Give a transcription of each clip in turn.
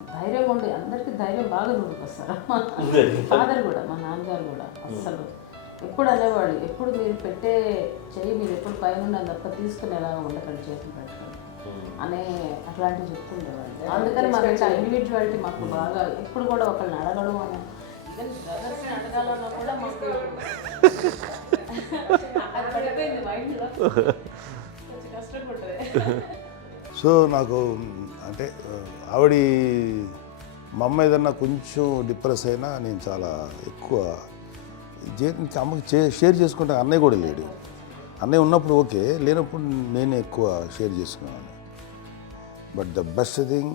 ధైర్యంగా ఉండి అందరికీ ధైర్యం బాగా నూరుకొస్తారు. మా ఫాదర్ కూడా, మా నాన్నగారు కూడా అస్సలు ఎప్పుడు అనేవాళ్ళు, ఎప్పుడు మీరు పెట్టే చెయ్యి మీరు ఎప్పుడు పైన తప్ప తీసుకుని ఎలా ఉండకండి, చేతులు పెట్టకండి అనే అట్లాంటివి చెప్తుండేవాళ్ళు. అందుకని మాకు ఇట్లా ఇండివిజువాలిటీ మాకు బాగా ఎప్పుడు కూడా ఒకళ్ళని అడగడం అని, ఈవెన్ బ్రదర్స్ని అడగాలన్నా కూడా మాకు అది పడిపోయింది మైండ్లో, కొంచెం కష్టపడ్డది. సో నాకు అంటే ఆవిడ మా అమ్మ ఏదన్నా కొంచెం డిప్రెస్ అయినా నేను చాలా ఎక్కువ అమ్మకి షేర్ చేసుకుంటే అన్నయ్య కూడా లేడు. అన్నయ్య ఉన్నప్పుడు ఓకే, లేనప్పుడు నేనే ఎక్కువ షేర్ చేసుకున్నాను. బట్ ద బెస్ట్ థింగ్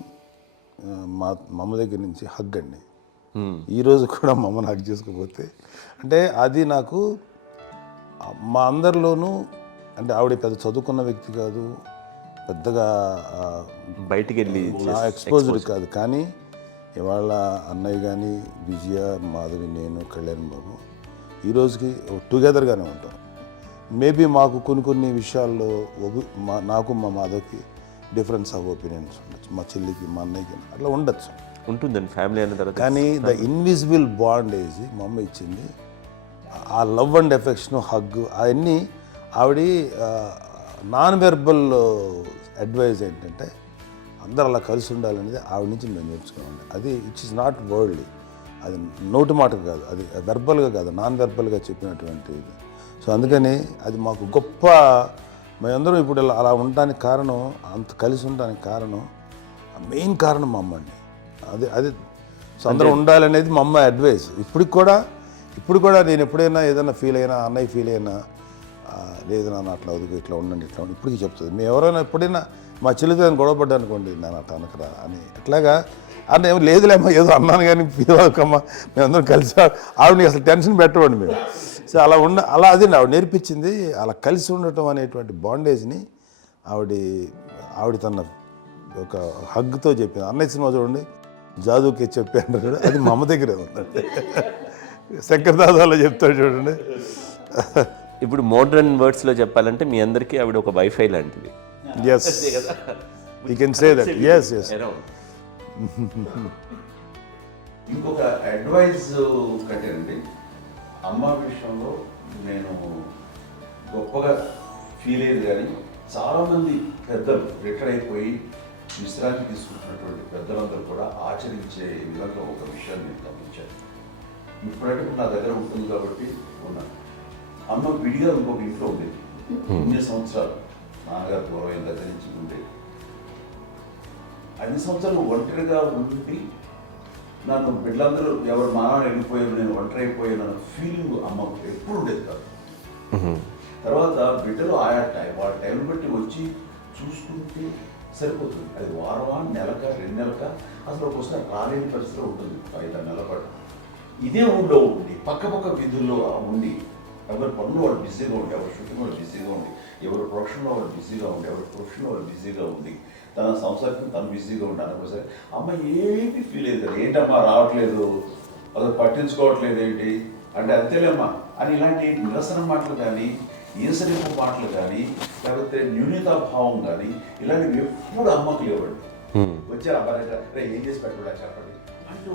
మా అమ్మ దగ్గర నుంచి హగ్ అండి. ఈరోజు కూడా మా అమ్మని హగ్ చేసుకోకపోతే అంటే అది నాకు మా అందరిలోనూ, అంటే ఆవిడ పెద్ద చదువుకున్న వ్యక్తి కాదు, పెద్దగా బయటికి వెళ్ళి ఎక్స్పోజ్డ్ కాదు, కానీ ఇవాళ అన్నయ్య కానీ విజయ, మాధవి, నేను, కళ్యాణ్ బాబు ఈ రోజుకి టుగెదర్గానే ఉంటాం. మేబీ మాకు కొన్ని విషయాల్లో నాకు మా మాధవ్కి డిఫరెన్స్ ఆఫ్ ఒపీనియన్స్ ఉండొచ్చు, మా చెల్లికి మా అన్నయ్యకి అట్లా ఉండొచ్చు, ఉంటుందండి ఫ్యామిలీ అన్న తర్వాత. కానీ ద ఇన్విజిబుల్ బాండేజ్ మా అమ్మ ఇచ్చింది, ఆ లవ్ అండ్ ఎఫెక్షన్, హగ్, అవన్నీ ఆవిడ నాన్ వెర్బల్ అడ్వైజ్ ఏంటంటే అందరూ అలా కలిసి ఉండాలనేది ఆవిడ నుంచి మేము నేర్చుకోవాలి. అది ఇట్స్ ఇస్ నాట్ వర్డ్లీ, అది నోటి మాట కాదు, అది వెర్బల్గా కాదు, నాన్ వెర్బల్గా చెప్పినటువంటి ఇది. సో అందుకని అది మాకు గొప్ప, మేమందరం ఇప్పుడు అలా ఉండడానికి కారణం, అంత కలిసి ఉండడానికి కారణం, మెయిన్ కారణం మా అమ్మ అండి. అది సో అందరూ ఉండాలనేది మా అమ్మ అడ్వైస్. ఇప్పుడు కూడా నేను ఎప్పుడైనా ఏదైనా ఫీల్ అయినా, అన్నయ్య ఫీల్ అయినా, లేదు నాన్న అట్లా వదుకు, ఇట్లా ఉండండి, ఇట్లా ఉండి, ఇప్పటికీ చెప్తుంది. మేము ఎవరైనా ఎప్పుడైనా మా చెల్లితో గొడవపడ్డా అనుకోండి, నేను అట్లా అనకరా అని, ఎట్లాగా అంటే ఏమో లేదులేమ్మా ఏదో అన్నాను కానీ ఫీల్ అవ్వకమ్మా, మేమందరం కలిసి ఆవిడని అసలు టెన్షన్ పెట్టమండి మేము. సో అలా అది ఆవిడ నేర్పించింది, అలా కలిసి ఉండటం అనేటువంటి బాండేజ్ని ఆవిడ తన ఒక హగ్తో చెప్పింది. అన్నయ్య సినిమా చూడండి, జాదూకి చెప్పాను చూడండి, అది మా అమ్మ దగ్గరే ఉందండి. శంకర్ దాదాలో చెప్తాడు చూడండి. ఇప్పుడు మోడ్రన్ వర్డ్స్లో చెప్పాలంటే మీ అందరికీ ఆవిడ ఒక వైఫై లాంటిది. Yes, you can say that. Yes. ఇంకొక అడ్వైజ్ కట్టండి, అమ్మ విషయంలో నేను గొప్పగా ఫీల్ అయ్యేది, కానీ చాలామంది పెద్దలు రిటైర్ అయిపోయి విశ్రాంతి తీసుకుంటున్నటువంటి పెద్దలందరూ కూడా ఆచరించే విధంగా ఒక విషయాన్ని నేను గమనించాను. ఇప్పుడంటే నా దగ్గర ఉంటుంది కాబట్టి ఉన్నాను. అమ్మ విడిగా ఇంకొక ఇంట్లో ఉండేది, 9 సంవత్సరాలు నాన్నగారు పూర్వమైన దగ్గర నుంచి ఉండేది. 5 సంవత్సరాలు ఒంటరిగా ఉండి నన్ను బిడ్డలందరూ ఎవరు మానవాడు వెళ్ళిపోయారు, నేను ఒంటరి అయిపోయాను అన్న ఫీలింగ్ అమ్మకు ఎప్పుడు ఉండేది కాదు. తర్వాత బిడ్డలు వాళ్ళ టైం బట్టి వచ్చి చూసుకుంటే సరిపోతుంది. అది వారమా, నెలక, 2 నెలక, అసలు ఒకసారి రాలేని పరిస్థితిలో ఉంటుంది. 5-6 నెలల పాటు ఇదే ఊళ్ళో ఉండి, పక్క విధుల్లో ఉండి, ఎవరి పనులు వాళ్ళు బిజీగా ఉండి, ఎవరి షూటింగ్ వాళ్ళు బిజీగా ఉండి, ఎవరి ప్రొఫెషన్లో వాళ్ళు బిజీగా ఉండి, ఎవరి ప్రొఫెషన్లో వాళ్ళు బిజీగా ఉండి, తన సంసారం తను బిజీగా ఉంటాను. సరే అమ్మ ఏమీ ఫీల్ అయ్యేది కదా, ఏంటమ్మా రావట్లేదు, అసలు పట్టించుకోవట్లేదు ఏంటి అంటే, అంతేలేమ్మా అని ఇలాంటి నిరసన మాటలు కానీ, ఈసరింపు మాటలు కానీ, లేకపోతే న్యూనతాభావం కానీ ఇలాంటివి ఎప్పుడు అమ్మకు లేవండి. వచ్చారు అబ్బాయి ఏం చేసి పెట్టకుండా చెప్పండి అంటూ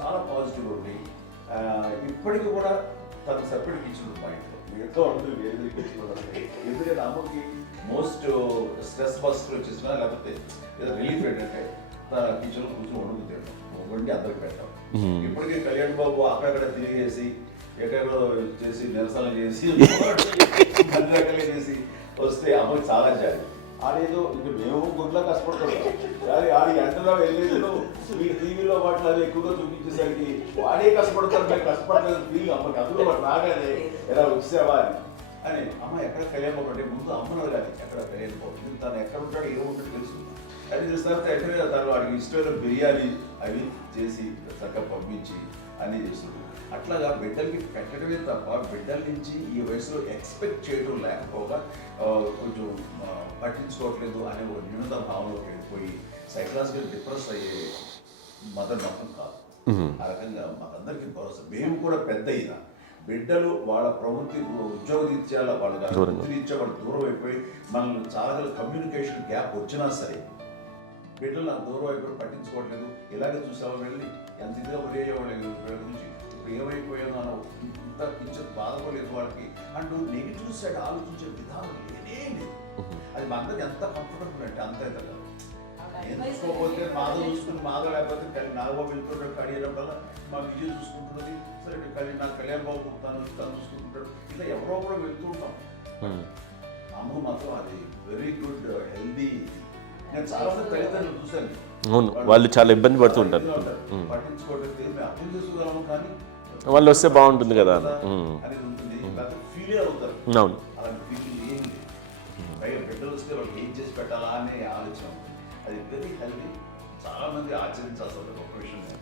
చాలా పాజిటివ్ ఉండి, ఇప్పటికీ కూడా తను సపరేట్ ఇచ్చిండు మా ఇంట్లో, మిగతా అందరూ వేరే ఇచ్చుకోవడం. ఎందుకంటే అమ్మకి మోస్ట్ స్ట్రెస్ బస్టర్ వచ్చేసినా, లేకపోతే ఏదో రిలీఫ్ ఏంటంటే తన కిచెన్లో కూర్చొని వండి అందరికి పెట్టాం. ఇప్పటికీ కళ్యాణ్ బాబు అక్కడక్కడ తిరిగేసి, ఎక్కడో చేసి, నిరసన చేసి, అన్ని రకాలుగా చేసి వస్తే అమ్మకి చాలా జాలి. ఆడేదో ఇంక మేము గుడ్లా కష్టపడుతున్నాం, కానీ ఆడి ఎంతలో వెళ్ళేదో మీ టీవీలో వాటిలో అది ఎక్కువగా చూపించేసరికి వాడే కష్టపడతారు, మేము కష్టపడలేదు ఫీల్ అమ్మకి. అందులో వాడు రాగానే ఎలా వచ్చావా అని అమ్మ ఎక్కడ కళ్యాణ్ బాబు అంటే ముందు అమ్మను కానీ ఎక్కడ కళ్యాణ్ బాబు తను ఎక్కడ ఉంటాడో ఏమో ఉంటుంది తెలుసు. అది చూసిన తర్వాత ఎక్కడ తను వాడికి ఇష్టమైన బిర్యానీ అవి చేసి చక్కగా పంపించి అన్నీ చేస్తుంది. అట్లాగా బిడ్డలకి పెట్టడమే తప్ప బిడ్డల నుంచి ఈ వయసులో ఎక్స్పెక్ట్ చేయడం లేకపోగా కొంచెం పట్టించుకోవట్లేదు అనే ఒక న్యూనత భావంలోకి వెళ్ళిపోయి సైకలాజికల్ డిప్రెస్ అయ్యే మదర్ మాత్రం కాదు. ఆ రకంగా మాకందరికీ భరోసా. మేము కూడా పెద్ద అయినా బిడ్డలు వాళ్ళ ప్రవృత్తి ఉద్యోగ రీత్యాల వాళ్ళ వృత్తి రీత్యా వాళ్ళు దూరం అయిపోయి మనల్ని చాలా కమ్యూనికేషన్ గ్యాప్ వచ్చినా సరే బిడ్డలు నాకు దూరం అయిపోయి పట్టించుకోవట్లేదు, ఇలాగే చూసావా వెళ్ళి ఎంత ఇదిగా ఉరేయేవాళ్ళు వీళ్ళ గురించి, ఇప్పుడు ఏమైపోయాను అన్న ఇంత కించెం బాధపడలేదు వాళ్ళకి అంటూ నెగిటివ్ సైడ్ ఆలోచించే విధానం లేనే లేదు. అది మా అందరికి ఎంత కంఫర్టబుల్ అంటే అంత కదా. చూసుకోకపోతే మాధవ చూసుకుని మాధవ లేకపోతే నాగబాబు వెళ్తుంటాడు కడిగినప్పుడల్లా మా విజయ్ చూసుకుంటున్నది, సరే నాకు కళ్యాణ్ బాబు తను చూసుకుంటుంటాడు, ఇట్లా ఎవరో కూడా వెళ్తూ ఉంటాం. అమ్మ మాత్రం అది వెరీ గుడ్ హెల్దీ. నేను చాలా మంది తల్లిదండ్రులు చూశాను, అవును, వాళ్ళు చాలా ఇబ్బంది పడుతూ ఉంటారు. పట్టించుకోవట్లేదు, మేము అర్థం చేసుకోగలము కానీ వాళ్ళు వస్తే బాగుంటుంది కదా అనేది ఉంటుంది, ఫీల్ అవుతారు. అవును, అలాంటి ఫీలింగ్ ఏం లేదు. పైగా బిడ్డలు వస్తే వాళ్ళకి ఏం చేసి పెట్టాలా అనే ఆలోచన ఉంటుంది. అది వెరీ హెల్దీ, చాలా మంది ఆచరించాల్సిన గొప్ప విషయం.